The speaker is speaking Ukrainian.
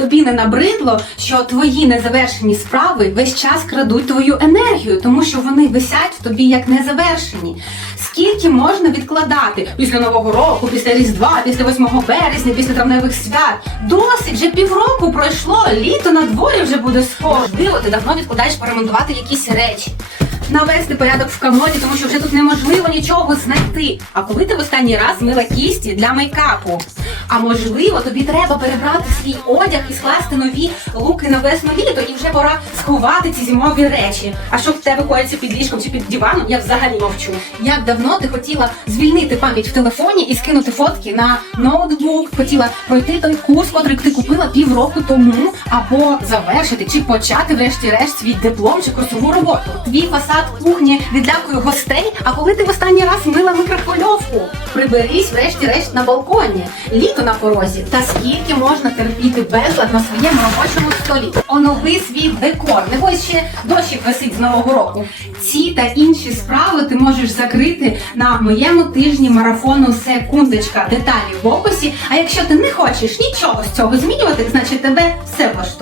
тобі не набридло, що твої незавершені справи весь час крадуть твою енергію, тому що вони висять в тобі як незавершені. Скільки можна відкладати після нового року, після Різдва, після 8 березня, після травневих свят? Досить вже півроку пройшло, літо на дворі вже буде схоже. Можливо, ти давно відкладаєш поремонтувати якісь речі. Навести порядок в комоді, тому що вже тут неможливо нічого знайти. А коли ти в останній раз мила кісті для мейкапу? А можливо, тобі треба перебрати свій одяг і скласти нові луки на весну літо, і вже пора сховати ці зимові речі. А що в тебе коїться під ліжком чи під диваном, я взагалі мовчу. Як давно ти хотіла звільнити пам'ять в телефоні і скинути фотки на ноутбук, хотіла пройти той курс, котрий ти купила півроку тому, або завершити чи почати, врешті-решт, свій диплом чи курсову роботу. Твій фасад кухні відлякує гостей. А коли ти в останній раз мила микрохвильовку? Приберись, врешті-решт, на балконі. Літо на порозі. Та скільки можна терпіти безлад на своєму робочому столі? Онови свій декор. Нехай ще дощик висить з нового року. Ці та інші справи ти можеш закрити на моєму тижні марафону секундочка. Деталі в описі. А якщо ти не хочеш нічого з цього змінювати, значить тебе все влаштовує.